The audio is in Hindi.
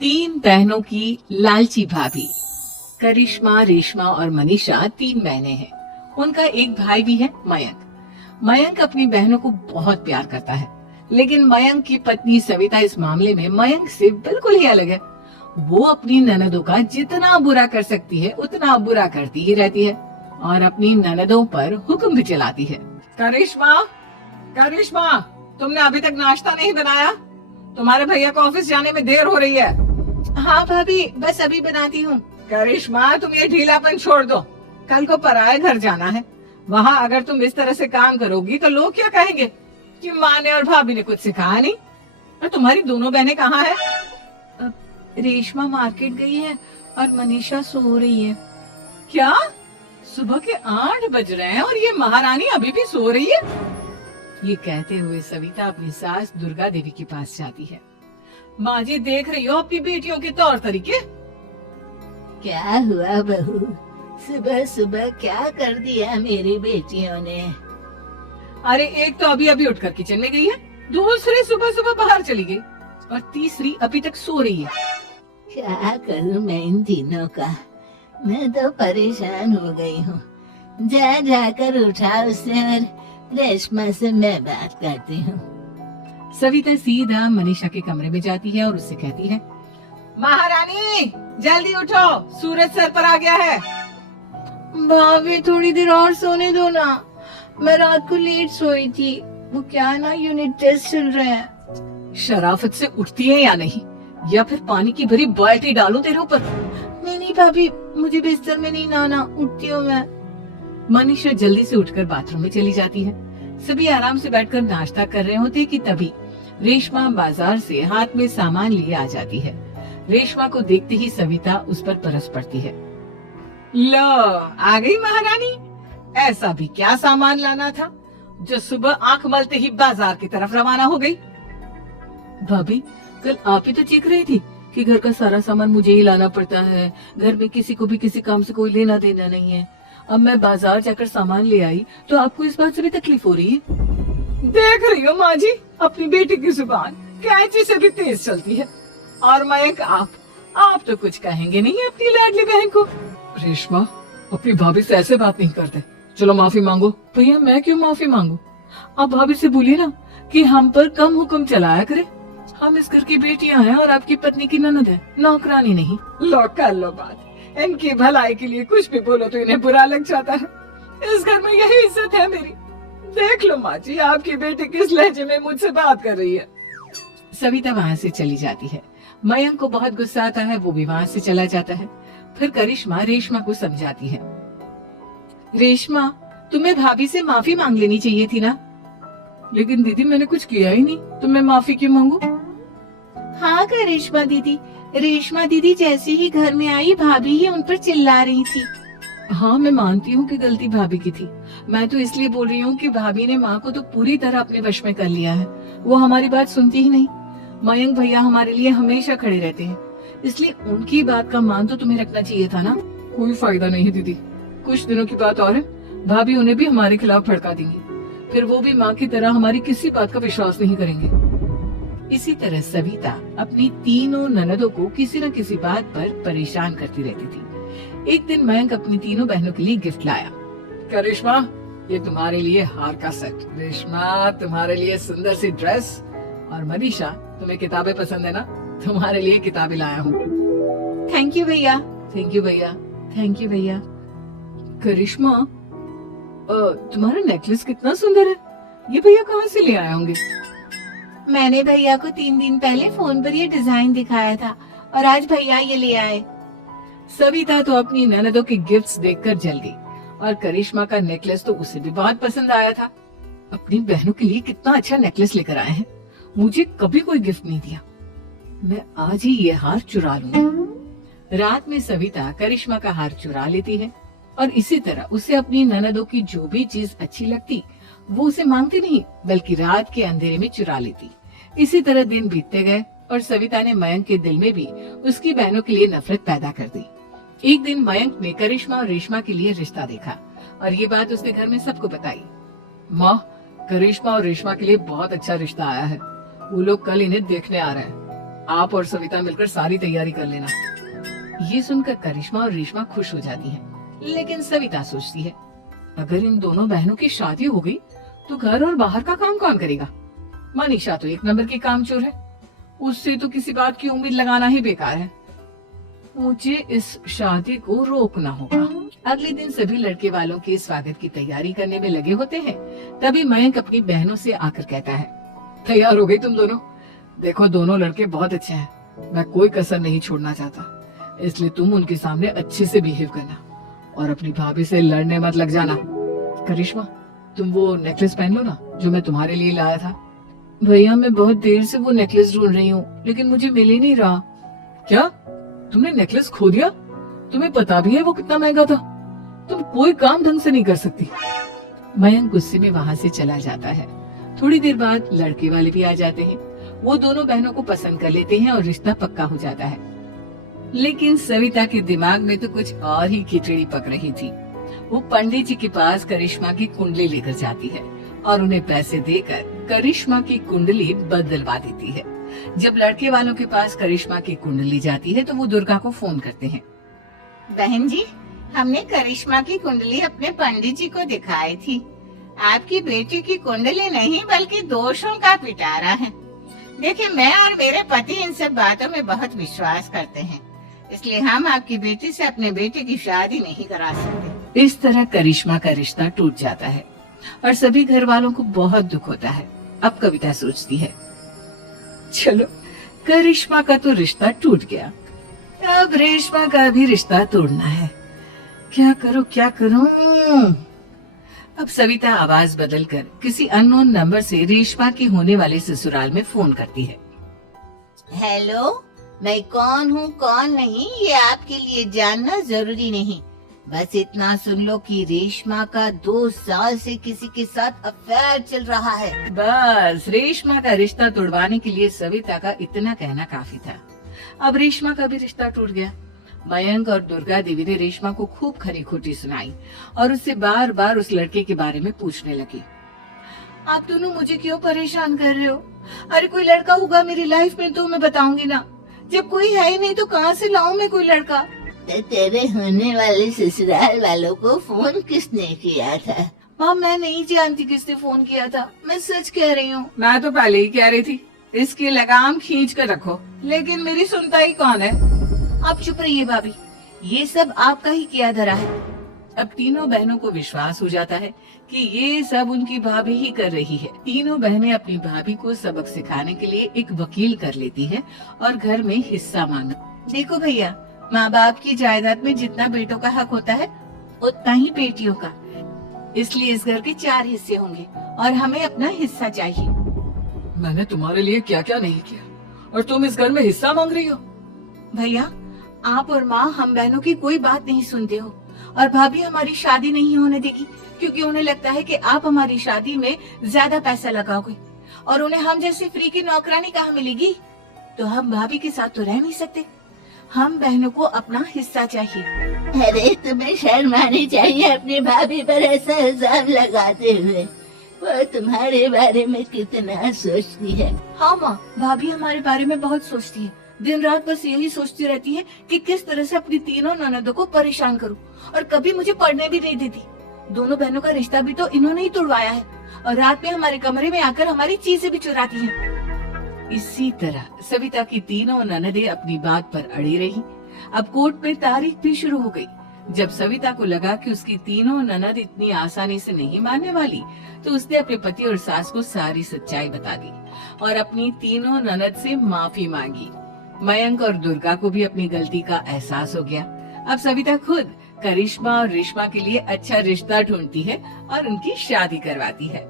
तीन बहनों की लालची भाभी। करिश्मा, रेशमा और मनीषा तीन बहनें हैं। उनका एक भाई भी है, मयंक। मयंक अपनी बहनों को बहुत प्यार करता है, लेकिन मयंक की पत्नी सविता इस मामले में मयंक से बिल्कुल ही अलग है। वो अपनी ननदों का जितना बुरा कर सकती है उतना बुरा करती ही रहती है और अपनी ननदों पर हुक्म भी चलाती है। करिश्मा, करिश्मा, तुमने अभी तक नाश्ता नहीं बनाया? तुम्हारे भैया को ऑफिस जाने में देर हो रही है। हाँ भाभी, बस अभी बनाती हूँ। करिश्मा, तुम ये ढीलापन छोड़ दो। कल को पराये घर जाना है। वहाँ अगर तुम इस तरह से काम करोगी तो लोग क्या कहेंगे कि माँ ने और भाभी ने कुछ सिखाया नहीं। और तुम्हारी दोनों बहनें कहाँ है? रेशमा मार्केट गई है और मनीषा सो रही है। क्या? सुबह के 8 बज रहे हैं और ये महारानी अभी भी सो रही है? ये कहते हुए सविता अपनी सास दुर्गा देवी के पास जाती है। माँ जी, देख रही हो अपनी बेटियों के तौर तरीके? क्या हुआ बहू, सुबह सुबह क्या कर दिया मेरी बेटियों ने? अरे एक तो अभी अभी उठकर किचन में गई है, दूसरी सुबह सुबह बाहर चली गई और तीसरी अभी तक सो रही है। क्या करूं मैं इन तीनों का, मैं तो परेशान हो गई हूँ। जा जाकर उठा उसे और रेशमा से मैं बात करती हूँ। सविता सीधा मनीषा के कमरे में जाती है और उससे कहती है, महारानी जल्दी उठो, सूरज सर पर आ गया है। भाभी थोड़ी देर और सोने दो ना, मैं रात को लेट सोई थी। वो क्या ना, यूनिट टेस्ट चल रहे हैं। शराफत से उठती है या नहीं, या फिर पानी की भरी बाल्टी डालूं तेरे ऊपर? नहीं नहीं भाभी, मुझे बिस्तर में नहीं नहाना, उठती हूँ मैं। मनीषा जल्दी से उठकर बाथरूम में चली जाती है। सभी आराम से बैठकर नाश्ता कर रहे होते कि तभी रेशमा बाजार से हाथ में सामान लिए आ जाती है। रेशमा को देखते ही सविता उस पर तरस पड़ती है। लो, आ गई महारानी। ऐसा भी क्या सामान लाना था जो सुबह आंख मलते ही बाजार की तरफ रवाना हो गई? भाभी, कल आप ही तो चीख रही थी कि घर का सारा सामान मुझे ही लाना पड़ता है, घर में किसी को भी किसी काम से कोई लेना देना नहीं है। अब मैं बाजार जाकर सामान ले आई तो आपको इस बात से भी तकलीफ हो रही है? देख रही हो माँ जी, अपनी बेटी की जुबान कैंची से भी तेज चलती है। और मयंक, आप तो कुछ कहेंगे नहीं अपनी लाडली बहन को? रेशमा, अपनी भाभी से ऐसे बात नहीं करते। चलो माफी मांगो। भैया, मैं क्यों माफी मांगू? आप भाभी से बोलिए ना कि हम पर कम हुक्म चलाया करे। हम इस घर की बेटियां हैं और आपकी पत्नी की ननद है, नौकरानी नहीं। लो कर लो बात। इनकी भलाई के लिए कुछ भी बोलो तो इन्हें बुरा लग जाता है। इस घर में यही इज्जत है मेरी। देख लो माँ जी, आपकी बेटी किस लहजे में मुझसे बात कर रही है। सविता वहाँ से चली जाती है। मयंक को बहुत गुस्सा आता है, वो भी वहाँ से चला जाता है। फिर करिश्मा रेशमा को समझाती है। रेशमा, तुम्हें भाभी से माफी मांग लेनी चाहिए थी ना। लेकिन दीदी, मैंने कुछ किया ही नहीं, तो मैं माफी क्यों मांगू? हाँ करिश्मा दीदी, रेशमा दीदी जैसे ही घर में आई भाभी ही उन पर चिल्ला रही थी। हाँ, मैं मानती हूँ कि गलती भाभी की थी। मैं तो इसलिए बोल रही हूँ कि भाभी ने माँ को तो पूरी तरह अपने वश में कर लिया है। वो हमारी बात सुनती ही नहीं। मयंक भैया हमारे लिए हमेशा खड़े रहते हैं, इसलिए उनकी बात का मान तो तुम्हें रखना चाहिए था ना। कोई फायदा नहीं दीदी, कुछ दिनों की बात और है, भाभी उन्हें भी हमारे खिलाफ भड़का देंगी। फिर वो भी माँ की तरह हमारी किसी बात का विश्वास नहीं करेंगे। इसी तरह सविता अपनी तीनों ननदों को किसी न किसी बात पर परेशान करती रहती थी। एक दिन मयंक अपनी तीनों बहनों के लिए गिफ्ट लाया। करिश्मा, ये तुम्हारे लिए हार का सेट। रेशमा, तुम्हारे लिए सुंदर सी ड्रेस। और मनीषा, तुम्हें किताबें पसंद है ना, तुम्हारे लिए किताबें लाया हूँ। थैंक यू भैया। थैंक यू भैया। थैंक यू भैया। करिश्मा, तुम्हारा नेकलेस कितना सुंदर है, ये भैया कहाँ से ले आए होंगे? मैंने भैया को 3 दिन पहले फोन पर ये डिजाइन दिखाया था और आज भैया ये ले आए। सविता तो अपनी ननदों के गिफ्ट्स देखकर जल गई और करिश्मा का नेकलेस तो उसे भी बहुत पसंद आया था। अपनी बहनों के लिए कितना अच्छा नेकलेस लेकर आए हैं, मुझे कभी कोई गिफ्ट नहीं दिया। मैं आज ही ये हार चुरा लूंगी। रात में सविता करिश्मा का हार चुरा लेती है और इसी तरह उसे अपनी ननदों की जो भी चीज अच्छी लगती वो उसे मांगती नहीं, बल्कि रात के अंधेरे में चुरा लेती। इसी तरह दिन बीतते गए और सविता ने मयंक के दिल में भी उसकी बहनों के लिए नफरत पैदा कर दी। एक दिन मयंक ने करिश्मा और रेशमा के लिए रिश्ता देखा और ये बात उसने घर में सबको बताई। माँ, करिश्मा और रेशमा के लिए बहुत अच्छा रिश्ता आया है, वो लोग कल इन्हें देखने आ रहे हैं। आप और सविता मिलकर सारी तैयारी कर लेना। ये सुनकर करिश्मा और रेशमा खुश हो जाती है, लेकिन सविता सोचती है अगर इन दोनों बहनों की शादी हो गई तो घर और बाहर का काम कौन करेगा। मनीषा तो एक नंबर की कामचोर है, उससे तो किसी बात की उम्मीद लगाना ही बेकार है। मुझे इस शादी को रोकना होगा। अगले दिन सभी लड़के वालों के स्वागत की तैयारी करने में लगे होते हैं। तभी मयंक अपनी बहनों से आकर कहता है, तैयार हो गई तुम दोनों? देखो दोनों लड़के बहुत अच्छे हैं, मैं कोई कसर नहीं छोड़ना चाहता, इसलिए तुम उनके सामने अच्छे से बिहेव करना और अपनी भाभी से लड़ने मत लग जाना। करिश्मा, तुम वो नेकलेस पहन लो ना जो मैं तुम्हारे लिए लाया था। भैया मैं बहुत देर से वो नेकलेस ढूंढ रही हूँ, लेकिन मुझे मिल ही नहीं रहा। क्या तुमने नेकलेस खो दिया? तुम्हें पता भी है वो कितना महंगा था? तुम कोई काम ढंग से नहीं कर सकती। मयंक गुस्से में वहाँ से चला जाता है। थोड़ी देर बाद लड़के वाले भी आ जाते हैं। वो दोनों बहनों को पसंद कर लेते हैं और रिश्ता पक्का हो जाता है। लेकिन सविता के दिमाग में तो कुछ और ही खिचड़ी पक रही थी। वो पंडित जी के पास करिश्मा की कुंडली लेकर जाती है और उन्हें पैसे देकर करिश्मा की कुंडली बदलवा देती है। जब लड़के वालों के पास करिश्मा की कुंडली जाती है तो वो दुर्गा को फोन करते हैं। बहन जी, हमने करिश्मा की कुंडली अपने पंडित जी को दिखाई थी। आपकी बेटी की कुंडली नहीं बल्कि दोषों का पिटारा है। देखिए, मैं और मेरे पति इन सब बातों में बहुत विश्वास करते हैं, इसलिए हम आपकी बेटी से अपने बेटे की शादी नहीं करा सकते। इस तरह करिश्मा का रिश्ता टूट जाता है और सभी घर वालों को बहुत दुख होता है। अब कविता सोचती है, चलो करिश्मा का तो रिश्ता टूट गया, अब रेशमा का भी रिश्ता तोड़ना है। क्या करूं क्या करूं? अब सविता आवाज बदलकर किसी अननोन नंबर से रेशमा के होने वाले ससुराल में फोन करती है। हेलो, मैं कौन हूँ कौन नहीं ये आपके लिए जानना जरूरी नहीं, बस इतना सुन लो कि रेशमा का 2 साल से किसी के साथ अफेयर चल रहा है। बस रेशमा का रिश्ता तोड़वाने के लिए सविता का इतना कहना काफी था। अब रेशमा का भी रिश्ता टूट गया। मयंक और दुर्गा देवी ने रेशमा को खूब खरी खोटी सुनाई और उससे बार बार उस लड़के के बारे में पूछने लगी। आप दोनों मुझे क्यों परेशान कर रहे हो? अरे कोई लड़का होगा मेरी लाइफ में तो मैं बताऊंगी ना, जब कोई है ही नहीं तो कहाँ से लाऊं मैं कोई लड़का? तो तेरे होने वाले ससुराल वालों को फोन किसने किया था? माँ मैं नहीं जानती किसने फोन किया था, मैं सच कह रही हूँ। मैं तो पहले ही कह रही थी इसकी लगाम खींच कर रखो, लेकिन मेरी सुनता ही कौन है। आप चुप रहिए भाभी, ये सब आपका ही किया धरा है। अब तीनों बहनों को विश्वास हो जाता है कि ये सब उनकी भाभी ही कर रही है। तीनों बहनें अपनी भाभी को सबक सिखाने के लिए एक वकील कर लेती है और घर में हिस्सा मांगा। देखो भैया, माँ बाप की जायदाद में जितना बेटों का हक होता है उतना ही बेटियों का, इसलिए इस घर के 4 हिस्से होंगे और हमें अपना हिस्सा चाहिए। मैंने तुम्हारे लिए क्या क्या नहीं किया और तुम इस घर में हिस्सा मांग रही हो? भैया, आप और माँ हम बहनों की कोई बात नहीं सुनते हो और भाभी हमारी शादी नहीं होने देगी क्योंकि उन्हें लगता है कि आप हमारी शादी में ज्यादा पैसा लगाओगे और उन्हें हम जैसे फ्री की नौकरानी कहाँ मिलेगी। तो हम भाभी के साथ तो रह नहीं सकते, हम बहनों को अपना हिस्सा चाहिए। अरे तुम्हें शर्म आनी चाहिए अपनी भाभी पर ऐसा इल्जाम लगाते हुए। वो तुम्हारे बारे में कितना सोचती है। हाँ माँ, भाभी हमारे बारे में बहुत सोचती है, दिन रात बस यही सोचती रहती है कि किस तरह से अपनी तीनों ननदों को परेशान करूं और कभी मुझे पढ़ने भी नहीं देती। दोनों बहनों का रिश्ता भी तो इन्होंने ही तोड़वाया है और रात में हमारे कमरे में आकर हमारी चीजें भी चुराती हैं। इसी तरह सविता की तीनों ननदें अपनी बात पर अड़ी रही। अब कोर्ट में तारीख भी शुरू हो गई। जब सविता को लगा कि उसकी तीनों ननद इतनी आसानी से नहीं मानने वाली, तो उसने अपने पति और सास को सारी सच्चाई बता दी और अपनी तीनों ननद से माफी मांगी। मयंक और दुर्गा को भी अपनी गलती का एहसास हो गया। अब सविता खुद करिश्मा और रेशमा के लिए अच्छा रिश्ता ढूंढती है और उनकी शादी करवाती है।